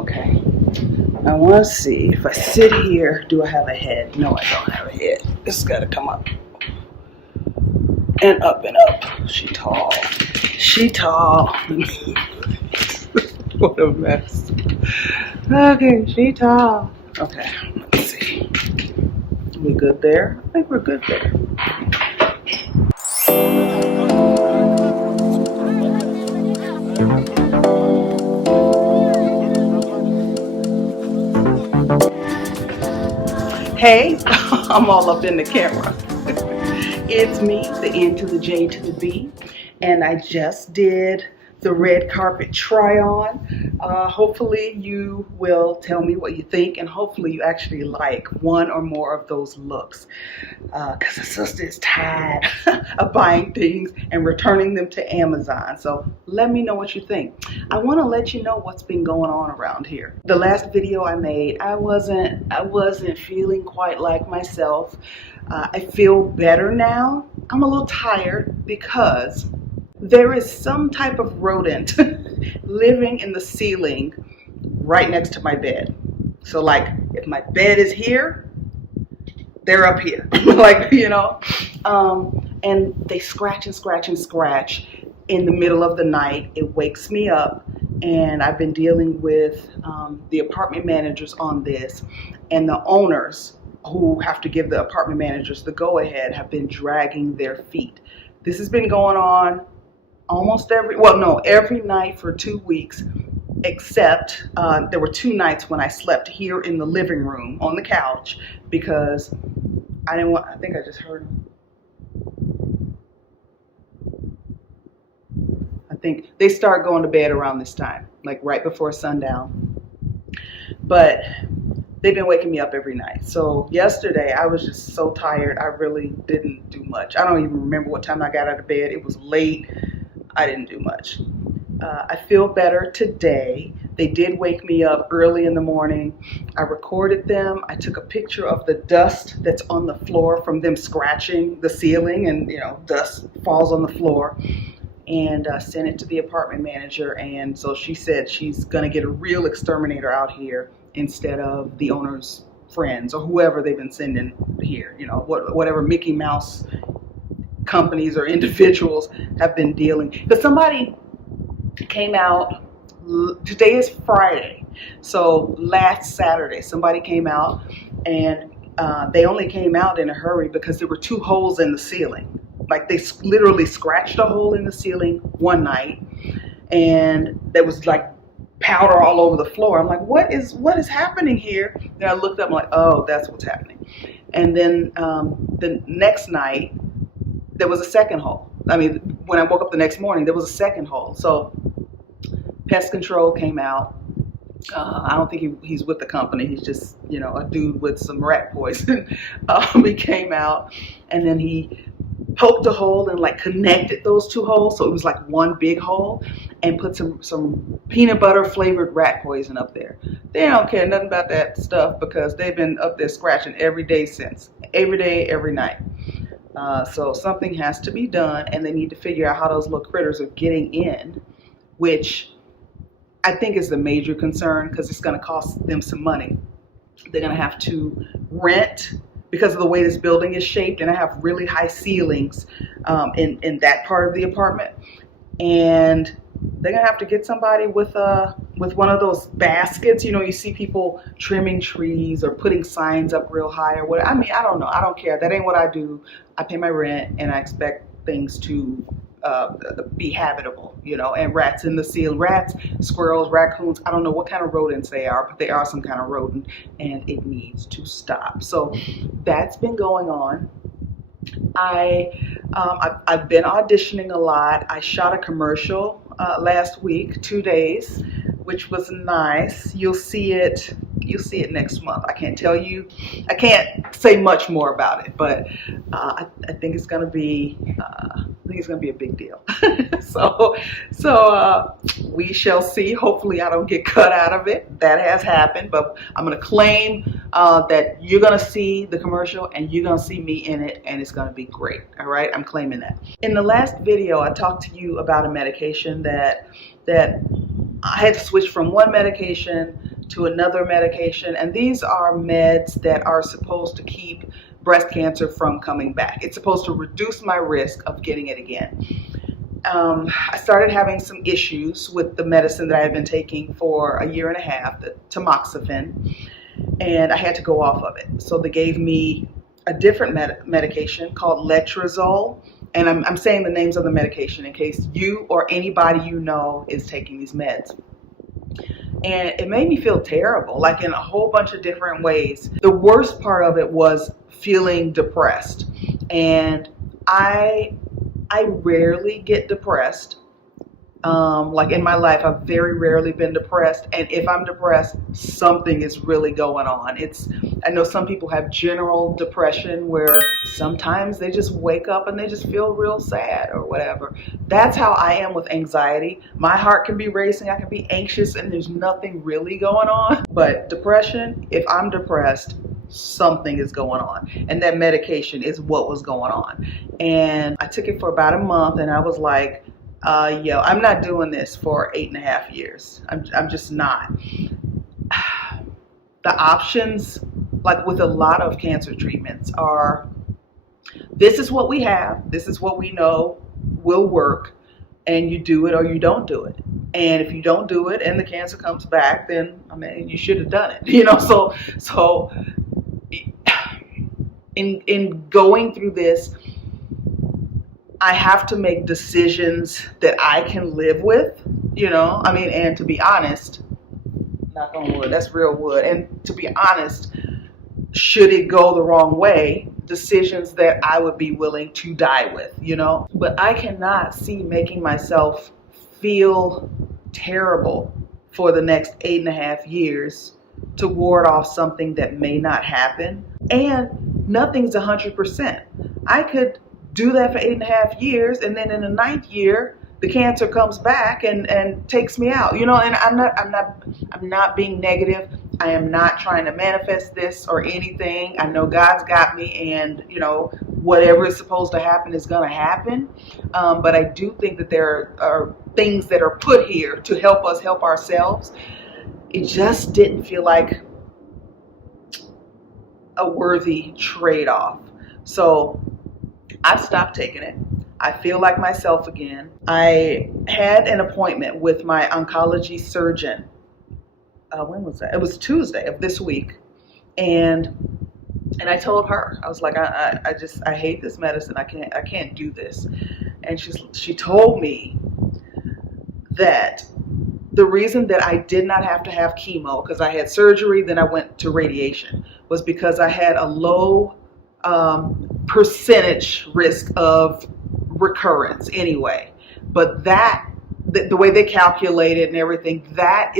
Okay. I want to see if I sit here, do I have a head? No, I don't have a head. It's got to come up. And up and up. She tall. She tall. What a mess. Okay, she tall. Okay, let's see. We good there? I think we're good there. Hey, I'm all up in the camera. It's me, the N to the J to the B, and I just did the red carpet try on. Hopefully you will tell me what you think, and hopefully you actually like one or more of those looks, because the sister is tired of buying things and returning them to Amazon. So let me know what you think. I want to let you know what's been going on around here. The last video I made, I wasn't feeling quite like myself. I feel better now. I'm a little tired because there is some type of rodent living in the ceiling right next to my bed. So like if my bed is here, they're up here. Like, you know, and they scratch and scratch and scratch in the middle of the night. It wakes me up, and I've been dealing with the apartment managers on this, and the owners who have to give the apartment managers the go-ahead have been dragging their feet. This has been going on almost every night for 2 weeks, except there were 2 nights when I slept here in the living room on the couch because I didn't want, I think I just heard him. I think they start going to bed around this time, like right before sundown. But they've been waking me up every night. So yesterday I was just so tired. I really didn't do much. I don't even remember what time I got out of bed. It was late. I didn't do much. I feel better today. They did wake me up early in the morning. I recorded them. I took a picture of the dust that's on the floor from them scratching the ceiling, and you know, dust falls on the floor, and sent it to the apartment manager. And so she said she's gonna get a real exterminator out here instead of the owner's friends or whoever they've been sending here, you know, whatever Mickey Mouse companies or individuals have been dealing. But somebody came out, today is Friday, so last Saturday somebody came out, and they only came out in a hurry because there were 2 holes in the ceiling. Like they literally scratched a hole in the ceiling one night, and there was like powder all over the floor. I'm like, what is happening here? Then I looked up, I'm like, oh, that's what's happening. And then the next night there was a second hole. I mean, when I woke up the next morning, there was a second hole. So pest control came out. I don't think he's with the company. He's just, you know, a dude with some rat poison. He came out, and then he poked a hole and like connected those 2 holes, so it was like one big hole, and put some peanut butter flavored rat poison up there. They don't care nothing about that stuff because they've been up there scratching every day since. Every day, every night. So something has to be done, and they need to figure out how those little critters are getting in, which I think is the major concern because it's going to cost them some money. They're going to have to rent because of the way this building is shaped, and I have really high ceilings in that part of the apartment, and they're gonna have to get somebody with one of those baskets. You know, you see people trimming trees or putting signs up real high or what. I mean, I don't know. I don't care. That ain't what I do. I pay my rent, and I expect things to be habitable, you know, and rats in the ceiling, rats, squirrels, raccoons, I don't know what kind of rodents they are, but they are some kind of rodent, and it needs to stop. So that's been going on. I've been auditioning a lot. I shot a commercial last week, 2 days, which was nice. You'll see it next month. I can't say much more about it, but I think it's gonna be a big deal. so we shall see. Hopefully I don't get cut out of it. That has happened, but I'm gonna claim that you're gonna see the commercial and you're gonna see me in it, and it's gonna be great. All right, I'm claiming that. In the last video I talked to you about a medication that I had to switch from one medication to another medication, and these are meds that are supposed to keep breast cancer from coming back. It's supposed to reduce my risk of getting it again. I started having some issues with the medicine that I had been taking for a year and a half, the tamoxifen, and I had to go off of it. So they gave me a different medication called letrozole, and I'm saying the names of the medication in case you or anybody you know is taking these meds. And it made me feel terrible, like in a whole bunch of different ways. The worst part of it was feeling depressed, and I rarely get depressed. Like in my life, I've very rarely been depressed, and if I'm depressed, something is really going on. I know some people have general depression where sometimes they just wake up and they just feel real sad or whatever. That's how I am with anxiety. My heart can be racing, I can be anxious, and there's nothing really going on. But depression, if I'm depressed, something is going on, and that medication is what was going on. And I took it for about a month, and I was like, yo, I'm not doing this for 8.5 years. I'm just not. The options, like with a lot of cancer treatments, are this is what we have, this is what we know will work, and you do it or you don't do it. And if you don't do it and the cancer comes back, then I mean, you should have done it, you know. So in going through this, I have to make decisions that I can live with, you know. I mean, and to be honest, knock on wood, that's real wood. And to be honest, should it go the wrong way, decisions that I would be willing to die with, you know. But I cannot see making myself feel terrible for the next 8.5 years to ward off something that may not happen. And nothing's 100%. I could do that for 8.5 years, and then in the 9th year the cancer comes back and takes me out, you know. And I'm not being negative. I am not trying to manifest this or anything. I know God's got me, and you know, whatever is supposed to happen is going to happen. But I do think that there are things that are put here to help us help ourselves. It just didn't feel like a worthy trade-off. So I've stopped taking it. I feel like myself again. I had an appointment with my oncology surgeon. When was that? It was Tuesday of this week. And I told her, I was like, I hate this medicine. I can't do this. And she told me that the reason that I did not have to have chemo, because I had surgery, then I went to radiation, was because I had a low percentage risk of recurrence anyway. But the way they calculate it and everything, that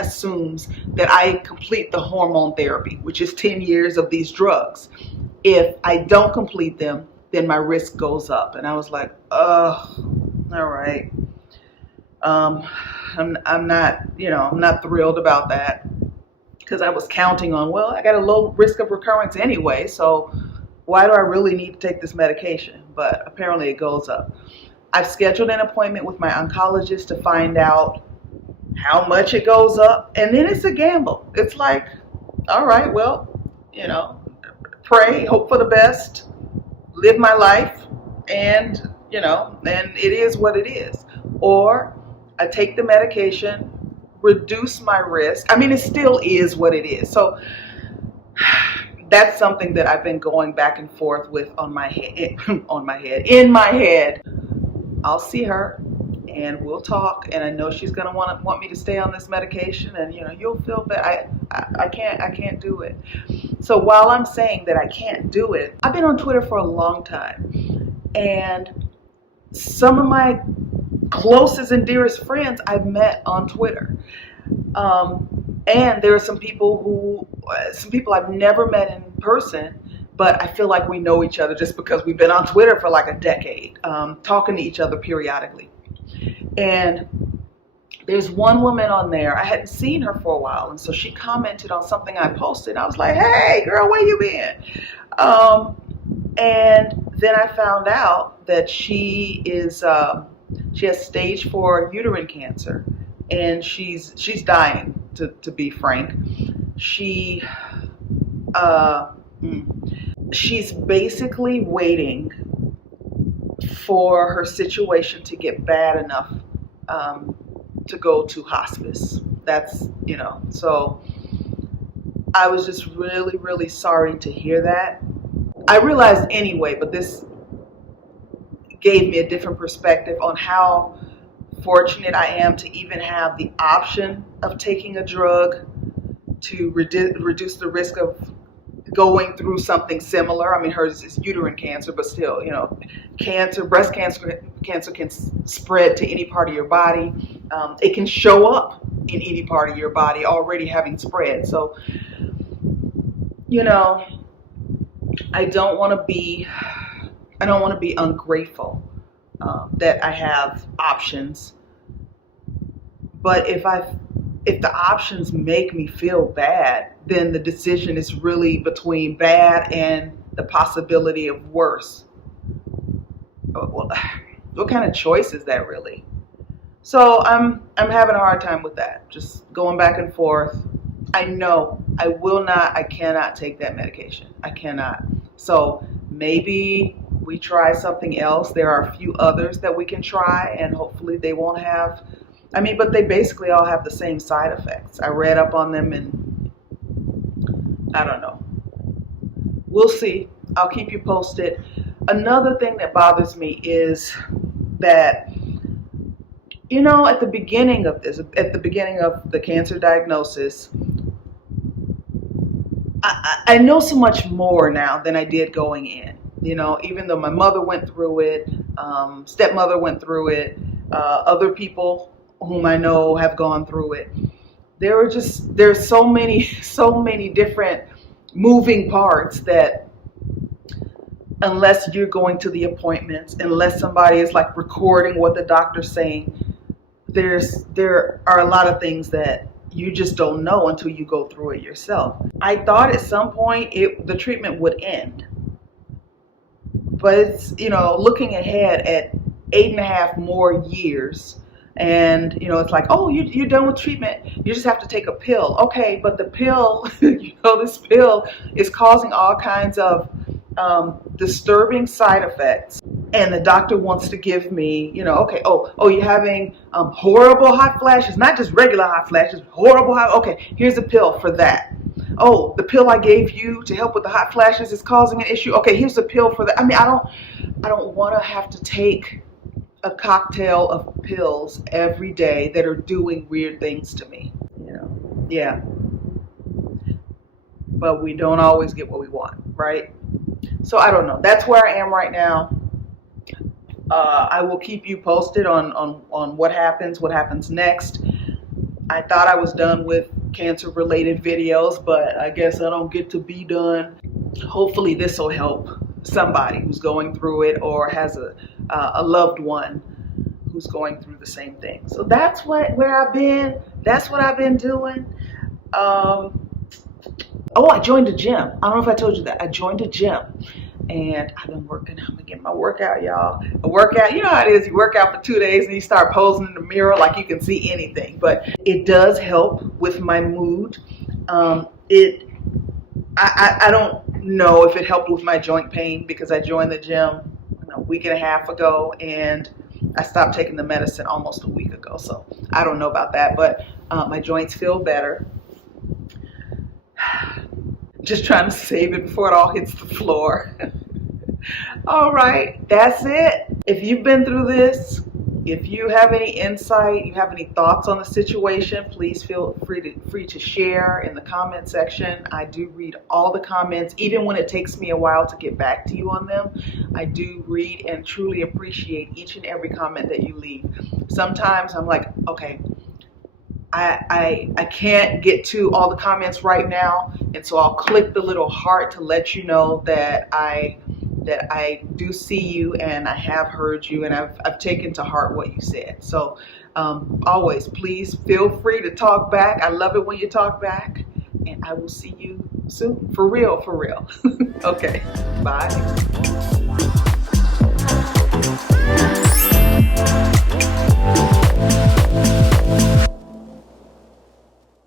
assumes that I complete the hormone therapy, which is 10 years of these drugs. If I don't complete them, then my risk goes up. And I was like, oh, all right. I'm not thrilled about that, because I was counting on, well, I got a low risk of recurrence anyway, so why do I really need to take this medication? But apparently it goes up. I've scheduled an appointment with my oncologist to find out how much it goes up, and then it's a gamble. It's like, all right, well, you know, pray, hope for the best, live my life, and you know, and it is what it is. Or I take the medication, reduce my risk. I mean, it still is what it is. So that's something that I've been going back and forth with in my head. I'll see her and we'll talk, and I know she's gonna want me to stay on this medication, and you know, you'll feel bad. I can't do it. So while I'm saying that I can't do it, I've been on Twitter for a long time, and some of my closest and dearest friends I've met on Twitter. And there are some people I've never met in person, but I feel like we know each other just because we've been on Twitter for like a decade, talking to each other periodically. And there's one woman on there, I hadn't seen her for a while, and so she commented on something I posted. I was like, hey girl, where you been? And then I found out that she has stage 4 uterine cancer, and she's dying, to be frank. She's basically waiting for her situation to get bad enough to go to hospice. That's, so I was just really, really sorry to hear that. I realized anyway, but this gave me a different perspective on how fortunate I am to even have the option of taking a drug to reduce the risk of going through something similar. I mean, hers is uterine cancer, but still, breast cancer can spread to any part of your body. It can show up in any part of your body already having spread. So, I don't want to be ungrateful that I have options. But if the options make me feel bad, then the decision is really between bad and the possibility of worse. Well, what kind of choice is that really? So I'm having a hard time with that. Just going back and forth. I know I cannot take that medication. I cannot. So maybe we try something else. There are a few others that we can try, and hopefully they won't have, but they basically all have the same side effects. I read up on them, and I don't know. We'll see. I'll keep you posted. Another thing that bothers me is that, at the beginning of the cancer diagnosis, I know so much more now than I did going in. Even though my mother went through it, stepmother went through it, other people whom I know have gone through it. There's so many different moving parts that unless you're going to the appointments, unless somebody is like recording what the doctor's saying, there are a lot of things that you just don't know until you go through it yourself. I thought at some point the treatment would end. But it's, looking ahead at 8.5 more years, and, it's like, oh, you're done with treatment. You just have to take a pill. Okay, but the pill, this pill is causing all kinds of disturbing side effects. And the doctor wants to give me, okay, you're having horrible hot flashes, not just regular hot flashes, horrible hot, okay, here's a pill for that. Oh, the pill I gave you to help with the hot flashes is causing an issue. Okay, here's a pill for that. I don't want to have to take a cocktail of pills every day that are doing weird things to me. Yeah. But we don't always get what we want, right? So I don't know. That's where I am right now. I will keep you posted on what happens next. I thought I was done with cancer related videos, but I guess I don't get to be done. Hopefully this will help somebody who's going through it or has a loved one who's going through the same thing. So that's where I've been. That's what I've been doing. I joined a gym. I don't know if I told you that. I joined a gym. And I've been working. I'm gonna get my workout, y'all. A workout, you know how it is. You work out for 2 days and you start posing in the mirror like you can see anything. But it does help with my mood. I don't know if it helped with my joint pain because I joined the gym a week and a half ago and I stopped taking the medicine almost a week ago. So I don't know about that, but my joints feel better. Just trying to save it before it all hits the floor. All right, that's it. If you've been through this, if you have any insight, you have any thoughts on the situation, please feel free to share in the comment section. I do read all the comments, even when it takes me a while to get back to you on them. I do read and truly appreciate each and every comment that you leave. Sometimes I'm like, okay, I can't get to all the comments right now, and so I'll click the little heart to let you know that I do see you and I have heard you and I've taken to heart what you said. So always please feel free to talk back. I love it when you talk back, and I will see you soon. For real. Okay, bye.